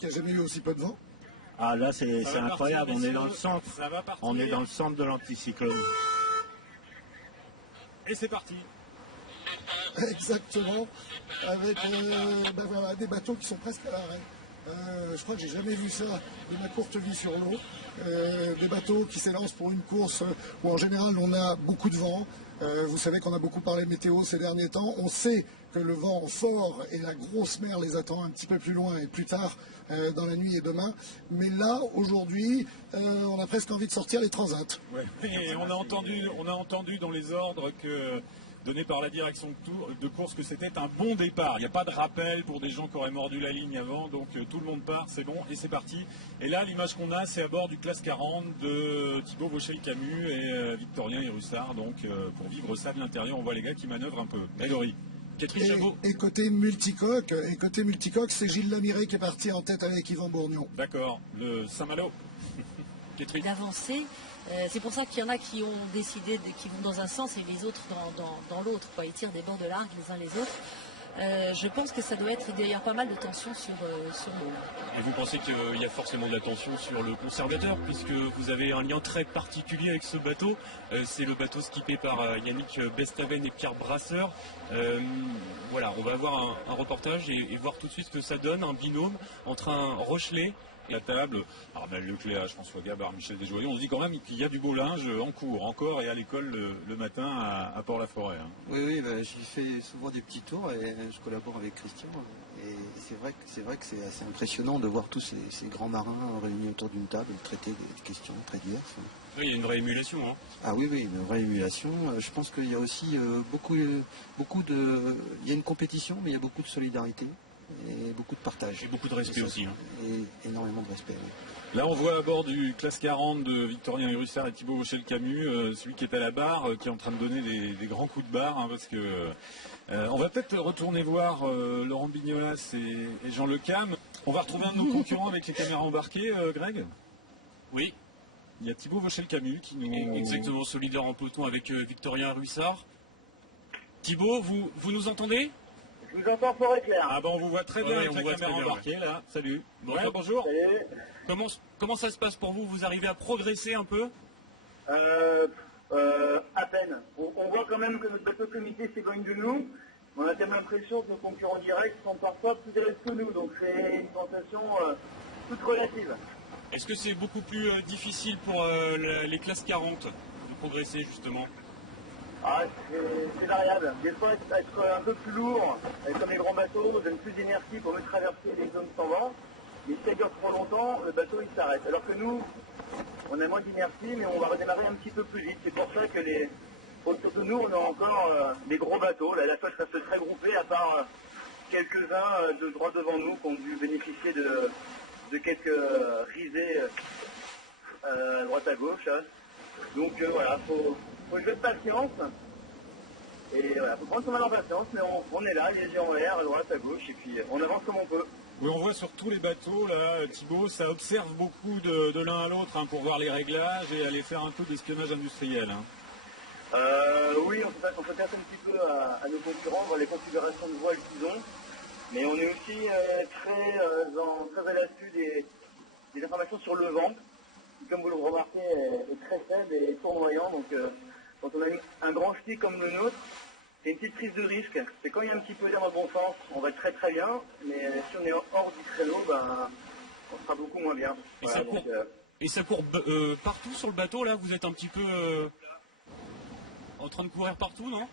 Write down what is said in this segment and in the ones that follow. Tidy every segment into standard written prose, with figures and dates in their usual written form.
Il n'y a jamais eu aussi peu de vent. Ah là c'est incroyable, on est dans le centre. Ça va partir. On est dans le centre de l'anticyclone. Et c'est parti. Exactement, avec voilà, des bateaux qui sont presque à l'arrêt. Je crois que j'ai jamais vu ça de ma courte vie sur l'eau. Des bateaux qui s'élancent pour une course où en général on a beaucoup de vent. Vous savez qu'on a beaucoup parlé météo ces derniers temps. On sait que le vent fort et la grosse mer les attend un petit peu plus loin et plus tard dans la nuit et demain. Mais là, aujourd'hui, on a presque envie de sortir les transats. Ouais, et on a entendu dans les ordres donnés par la direction de course que c'était un bon départ. Il n'y a pas de rappel pour des gens qui auraient mordu la ligne avant, donc tout le monde part, c'est bon, et c'est parti. Et là, l'image qu'on a, c'est à bord du classe 40 de Thibaut Vauchel-Camus et Victorien Irussard. Donc pour vivre ça de l'intérieur, on voit les gars qui manœuvrent un peu. Grégory. Et côté multicoque, c'est Gilles Lamiré qui est parti en tête avec Yvan Bourgnon. D'accord, le Saint-Malo. D'avancer. C'est pour ça qu'il y en a qui ont décidé qu'ils vont dans un sens et les autres dans l'autre. Ils tirent des bords de l'arc les uns les autres. Je pense que ça doit être d'ailleurs pas mal de tension sur l'eau. Et vous pensez qu'il y a forcément de la tension sur le conservateur, puisque vous avez un lien très particulier avec ce bateau. C'est le bateau skippé par Yannick Bestaven et Pierre Brasseur. Voilà, on va avoir un reportage et voir tout de suite ce que ça donne, un binôme entre un Rochelet et la table. Armel Lecléache, François Gabard, Michel Desjoyaux. On se dit quand même qu'il y a du beau linge en cours encore et à l'école le matin à Port-la-Forêt. Hein. Oui, j'y fais souvent des petits tours et je collabore avec Christian. Et c'est vrai que c'est assez impressionnant de voir tous ces grands marins réunis autour d'une table et traiter des questions très diverses. Oui, il y a une vraie émulation. Hein. Ah oui, une vraie émulation. Je pense qu'il y a aussi beaucoup de... Il y a une compétition, mais il y a beaucoup de solidarité et beaucoup de partage. Et beaucoup de respect aussi. Hein. Et énormément de respect, oui. Là, on voit à bord du classe 40 de Victorien Irussard et Thibaut Vauchel-Camus, celui qui est à la barre, qui est en train de donner des grands coups de barre, hein, parce que on va peut-être retourner voir Laurent Bignolas et Jean Lecam. On va retrouver un de nos concurrents avec les caméras embarquées, Greg. Oui. Il y a Thibaut Vauchel-Camus qui nous... Exactement, solidaire en peloton avec Victorien Irussard. Thibaut, vous nous entendez ? Je vous entends fort et clair. Ah ben on vous voit très bien avec la caméra embarquée là. Salut. Bonjour. Salut. Comment ça se passe pour vous? Vous arrivez à progresser un peu? À peine. On voit quand même que notre bateau comité s'éloigne de nous. On a quand même l'impression que nos concurrents directs sont parfois plus élevés que nous. Donc c'est une sensation toute relative. Est-ce que c'est beaucoup plus difficile pour les classes 40 de progresser justement? Ah, c'est variable. Des fois, être un peu plus lourd, comme les grands bateaux, donne plus d'énergie pour mieux traverser les zones sans vent. Mais si ça dure trop longtemps, le bateau il s'arrête. Alors que nous, on a moins d'énergie, mais on va redémarrer un petit peu plus vite. C'est pour ça que autour de nous, on a encore des gros bateaux. Là, la flotte reste très groupée, à part quelques-uns de droit devant nous qui ont dû bénéficier de quelques risées à droite à gauche. Hein. Donc voilà, faut jouer de patience. Et voilà, faut prendre son mal en patience, mais on est là, les yeux en l'air, à droite, à gauche, et puis on avance comme on peut. Oui, on voit sur tous les bateaux, là, Thibaut, ça observe beaucoup de l'un à l'autre hein, pour voir les réglages et aller faire un peu d'espionnage industriel. Hein. Oui, on s'intéresse un petit peu à nos concurrents, voir les configurations de voiles qu'ils ont. Mais on est aussi très à l'affût des informations sur le vent, qui, comme vous le remarquez, est très faible et tournoyant. Donc, quand on a un grand ski comme le nôtre, c'est une petite prise de risque. C'est quand il y a un petit peu d'air dans le bon sens, on va très très bien. Mais si on est hors du créneau, on sera beaucoup moins bien. Voilà, et ça court partout sur le bateau, là? Vous êtes un petit peu en train de courir partout, non?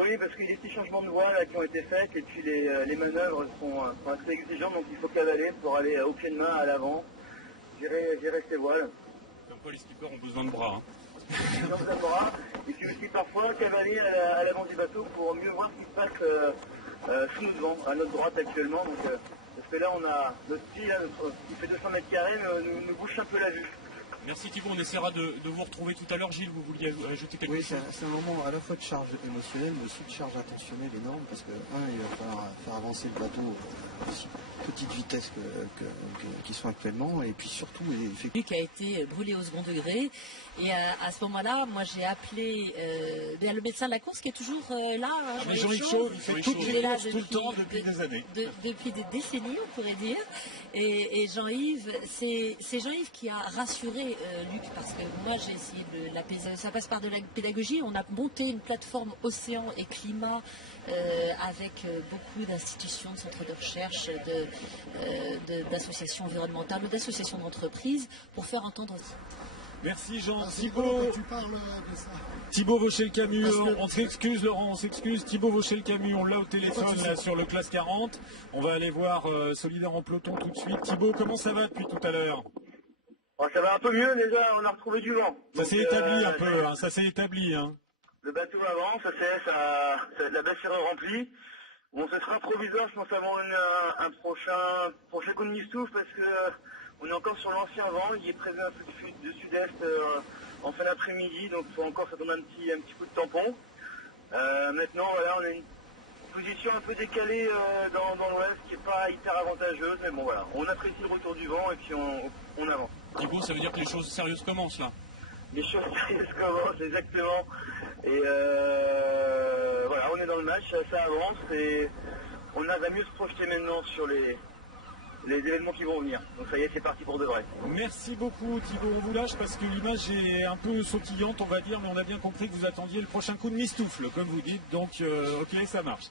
Oui, parce qu'il y a des petits changements de voie là, qui ont été faits, et puis les manœuvres sont assez exigeantes, donc il faut cavaler pour aller au pied de main à l'avant, gérer ses voiles. Comme quoi les skippers ont besoin de bras. Hein. Et puis aussi parfois cavaler à l'avant du bateau pour mieux voir ce qui se passe sous notre vent, à notre droite actuellement. Donc, parce que là, on a notre ski, qui fait 200 mètres carrés, nous bouche un peu la vue. Merci Thibaut, on essaiera de vous retrouver tout à l'heure. Gilles, vous vouliez ajouter quelque Oui, chose? c'est un moment à la fois de charge émotionnelle, mais aussi de charge attentionnelle énorme, parce que, il va falloir faire avancer le bateau à aussi petite vitesse qu'ils sont actuellement, et puis surtout, effectivement, Qui a été brûlé au second degré. Et à ce moment-là, moi j'ai appelé le médecin de la course qui est toujours là. Hein, Mais Jean-Yves Jean-Yves Chauve. Chauve, il fait Jean-Yves toutes Chauve. les Il est là courses tout le temps depuis des années. Depuis des décennies, on pourrait dire. Et Jean-Yves, c'est Jean-Yves qui a rassuré Luc, parce que moi j'ai essayé ça passe par de la pédagogie. On a monté une plateforme océan et climat avec beaucoup d'institutions, de centres de recherche, d'associations environnementales ou d'associations d'entreprises pour faire entendre. Merci Jean. C'est Thibaut, bon que tu parles de ça. Thibaut Vaucher-le-Camus, Parce que- on s'excuse Laurent, on s'excuse. Thibaut Vaucher-le-Camus, on l'a au téléphone là, sur le classe 40. On va aller voir Solidaire en peloton tout de suite. Thibaut, comment ça va depuis tout à l'heure? Bon, ça va un peu mieux déjà, on a retrouvé du vent. Ça s'est établi un peu, hein, ça s'est établi. Hein. Le bateau avance, la baisse est remplie. Bon, ce sera provisoire, je pense, avant un prochain coup de mistoufle, parce que on est encore sur l'ancien vent, il est prévu un peu de sud-est en fin d'après-midi, donc il faut encore s'attendre un petit coup de tampon. Maintenant, voilà, on a une position un peu décalée dans l'ouest qui n'est pas hyper avantageuse, mais bon voilà, on apprécie le retour du vent et puis on avance. Thibaut, ça veut dire que les choses sérieuses commencent là. Les choses sérieuses commencent, exactement. Et voilà, on est dans le match, ça avance et on va mieux se projeter maintenant sur les événements qui vont venir. Donc ça y est, c'est parti pour de vrai. Merci beaucoup Thibaut, on vous lâche parce que l'image est un peu sautillante on va dire, mais on a bien compris que vous attendiez le prochain coup de mistoufle, comme vous dites, donc ok, ça marche.